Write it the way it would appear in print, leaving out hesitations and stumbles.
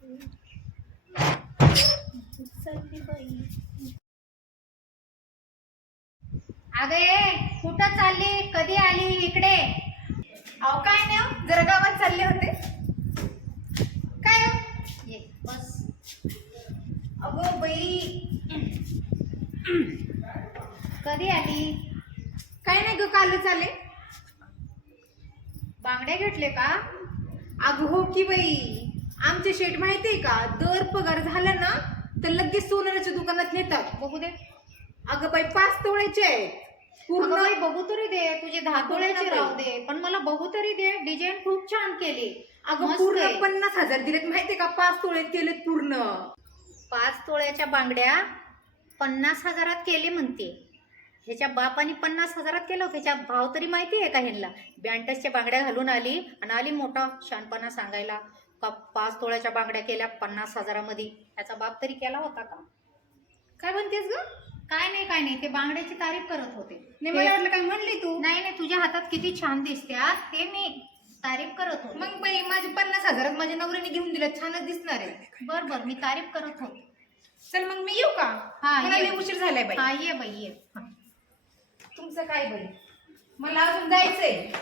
अगे कुठं चालली, कधी आली इकडे? अहो काय नाही हो, जरा गावात चालले होते. काय हो? ये बस. अगो बाई, कधी आली? काय नाही ग, कालच आले. बांगड्या घेतले का? अगं हो की बाई, आमचे शेठ माहितीये का, दर पगार झाला ना तर लगेच सोनाराच्या दुकानात नेतात. बघू दे. अगं बाई 5 तोळ्याचे आहेत पूर्ण पूर्ण. बाई बघू तरी दे, तुझे 10 तोळ्याचे राहू दे, पण मला बघू तरी दे. डिझाईन खूप छान केली. अगं मस्त पूर्ण आहे. 50,000 दिलेत माहितीये का, 5 तोळे केलेत पूर्ण. 5 तोळ्याच्या बांगड्या 50,000 केले म्हणते. ह्याच्या बापाने 50,000 केलं, त्याच्या भाव तरी माहिती आहे का ह्यांना? बँटसच्या बांगड्या घालून आली आणि आली मोठा शानपणा सांगायला का 5 तोळ्याच्या बांगड्या केल्या 50,000 मध्ये. त्याचा बाप तरी केला होता का? काय म्हणतेस ग? काय नाही, ते बांगड्याची तारीफ करत होते. नाही मला वाटलं काय म्हणली तू. नाही, तुझ्या हातात किती छान दिसत्या ते मी तारीफ करत होते. मग बाई माझे 50,000 माझ्या नवऱ्याने घेऊन दिलं, छानच दिसणार आहे. बर मी तारीफ करत होते. चल मग मी येऊ का? हा, मला ये. लई उशीर झालाय बाई. हा ये बाई ये. तुमचं काय बाई, मला अजून जायचंय.